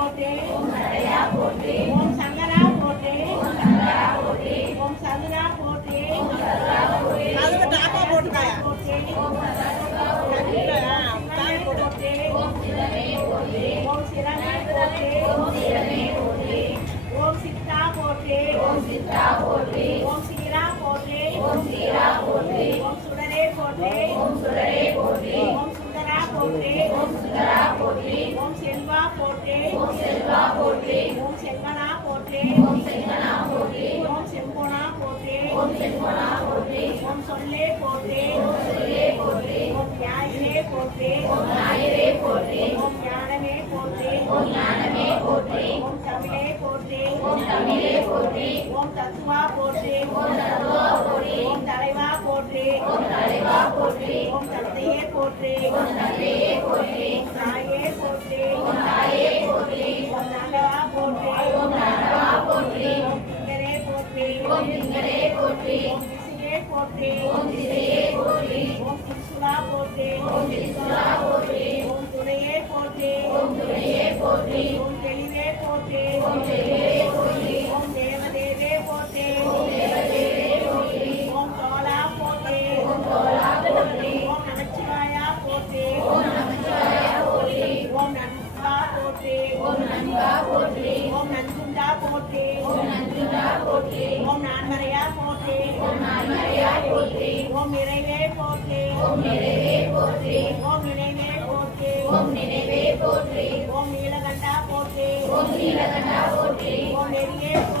போற்றி ஓம் சங்கரா போற்றி ஓம் சதுரா போற்றி அதுக்கு டாப்பா போட்டுக்காயா போற்றி ஓம் சிரமே போற்றி ஓம் சித்தா போற்றி ஓம் சீரா போற்றி ஓம் சுடரே போற்றி ஓம் சுந்தரா போற்றி ஓம் செல்வா போற்றி ஓம் செல்வனா போற்றி ஓம் செம்பொனா போற்றி ஓம் சொல்லே போற்றி ஓம் ஞாயிறே போற்றி ஓம் ஞானமே போற்றி ஓம் தமிழே போற்றி ஓம் தத்துவா போற்றி ஓம் தலைவா போற்றி ஓம் தந்தையே போற்றி ஓம் தாயே போற்றி ஓம் நாகவா போற்றி ஓம் திங்கரே போற்றி ஓம் திசையே போற்றி ஓம் திரிசுலா போற்றி ஓம் துணையே போற்றி ஓம் தெளிவே போற்றி ஓம் தேவதேவே போற்றி ஓம் தோலா போற்றி ஓம் நமச்சிவாயா போற்றி ஓம் நன்பா போற்றி ஓம் நஞ்சுண்டா போற்றி ஓம் நான்மறையா போற்றி ஓம் நிறைவே போற்றி ஓம் நினைவே போற்றி ஓம் நீலகண்டா போற்றி ஓம் நெறியே போற்றி